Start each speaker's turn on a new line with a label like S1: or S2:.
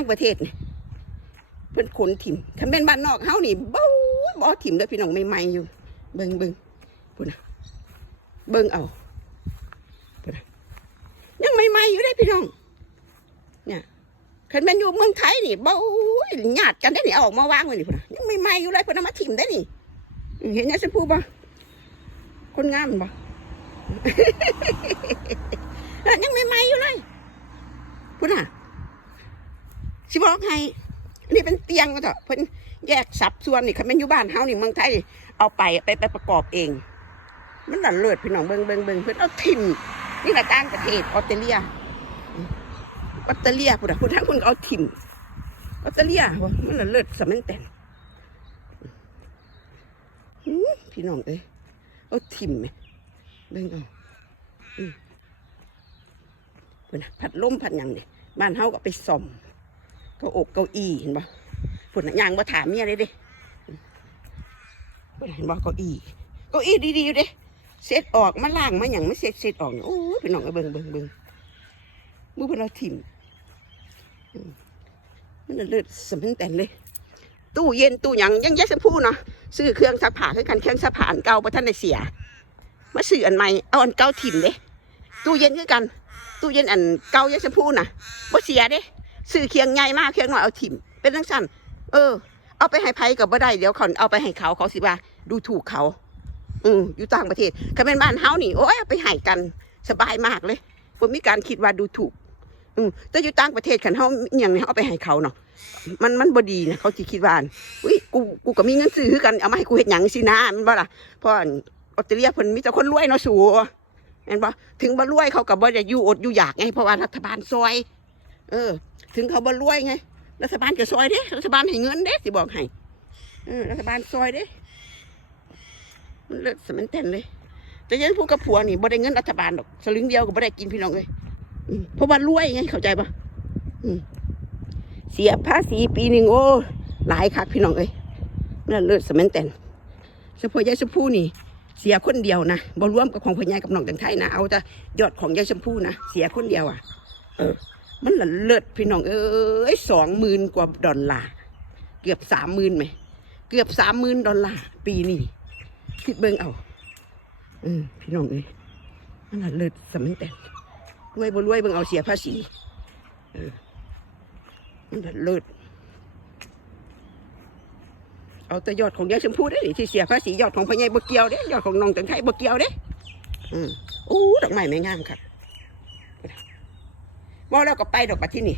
S1: างประเทศนี่เพิ่นขนถิ่มคันเป็นบ้านนอกเฮานี่บ่บ่ถิ่มเด้อพี่น้องใหม่ๆอยู่ เบิ่งเบิ่งพุ่นน่ะเบิ่งเอาพุ่นน่ะยังใหม่ๆอยู่เด้พี่น้อง เนี่ยคันแม่นอยู่เมืองไทยนี่บ่ญาติกันได้นี่เอาออกมาวางไว้นี่พุ่นน่ะยังใหม่ๆอยู่เลยเพิ่นเอามาถิ่มได้นี่ เห็นยังสิพูบ่คนงามบ่ยังใหม่ๆอยู่เลยพุ่นน่ะ สิบอกให้นี่เป็นเตียงก็เถอะเพิ่นแยกสับส่วนนี่คันแม่นอยู่บ้านเฮานี่เมืองไทยเอาไปไปไปประกอบเอง มันดันเลิศพี่น้องเบิ่งเบิ่งเบิ่งเพิ่นเอาทิมนี่แหละต่างประเทศออสเตรเลียออสเตรเลียพุ่นะพุ่นทั้งคนเอาทิมออสเตรเลียมันดันเลิศสมันแต่นพี่น้องเอ้ยเอาทิมแหมเบิ่งเอาอืมพุ่นน่ะพัดลมพัดหยังนี่บ้านเฮาก็ไปซ่อม เก้าอกเก้าอี้เห็นปะฝนน่ะยางมาถามเมียเลยเด้เห็นปะเก้าอี้เก้าอี้ดีๆอยู่เด้เซ็ตออกมาล่างมาอย่างไม่เซ็ตเซ็ตออกเนี่ยโอ้ยเป็นน้องไอ้เบิงเบิงเบิงมือเป็นเราถิ่มมันเลือดสมันแต่นเลย ตู้เย็นตู้หยังยังแยกสพูเนาะซื้อเครื่องซักผ้าคือกันเครื่องซักผ้าอันเก่าประท่านได้เสีย มาซื้ออันใหม่เอาอันเก่าถิ่มเด้ตู้เย็นคือกัน ตู้เย็นอันเก่าแยกสพูน่ะบ่เสียเด้ ซื้อเคียงใหญ่มากเคียงน้อยเอาถิ่มเป็นทั้งสั้นเออ เอาไปให้ไผกับบ่ได้เดี๋ยวเขาเอาไปให้เขาเขาสิว่า ดูถูกเขา อืมอยู่ต่างประเทศเขาเป็นบ้านเฮานี่โอ้ยเอาไปให้กันสบายมากเลยบ่มีการคิดว่าดูถูก อืมแต่อยู่ต่างประเทศคันเฮาอย่างนี้เอาไปให้เขาเนาะมันมันบดีนะเขาสิคิดว่าอุ้ยกูกูก็มีเงินซื้อกันเอามาให้กูเฮ็ดหยังสินะมันบ่ล่ะเพราะออสเตรเลียเพิ่นมีแต่คนรวยเนาะสูเห็นบ่ถึงบ่รวยเขาก็บ่ได้อยู่อดอยู่อยากไงเพราะว่ารัฐบาลซอย เออ ถึงเขาบ่รวยไง รัฐบาลก็ซอยเด้ รัฐบาลให้เงินเด้สิบอกให้รัฐบาลซอยเด้ มันเลิศสมันเต้นเลย แต่ยังพูดกับผัวนี่บ่ได้เงินรัฐบาลดอก สลึงเดียวก็บ่ได้กินพี่น้องเลยเพราะว่ารวยไงเข้าใจปะเสียภาษีปีหนึ่งโอ้หลายคักพี่น้องเอ้ยนั่นเลิศสมันเต้นเฉพาะยายชมพู่นี่ เสียคนเดียวนะบ่รวมกับของพ่อใหญ่กับน้องตังไทยนะ เอาแต่ยอดของยายชมพู่นะ เสียคนเดียวอะ เออ มันละเลิศพี่น้องเอ้ยสองหมื่นกว่าดอลลาร์เกือบสามหมื่นไหมเกือบสามหมื่นดอลลาร์ปีนี้คิดเบิ่งเอาอืมพี่น้องเอ้ยมันละเลิศสมันแต่รวยบ่รวยเบิ่งเอาเสียภาษีเออมันละเลิศเอาแต่ยอดของยายชมพูได้อนี่ที่เสียภาษียอดของพ่อใหญ่บ่เกียวเด้ยอดของน้องตังไทยบ่เกียวเด้อืมโอ้ดอกไม้ไม่งามครับ ว่าเราก็ไปดอกปัดที่นี่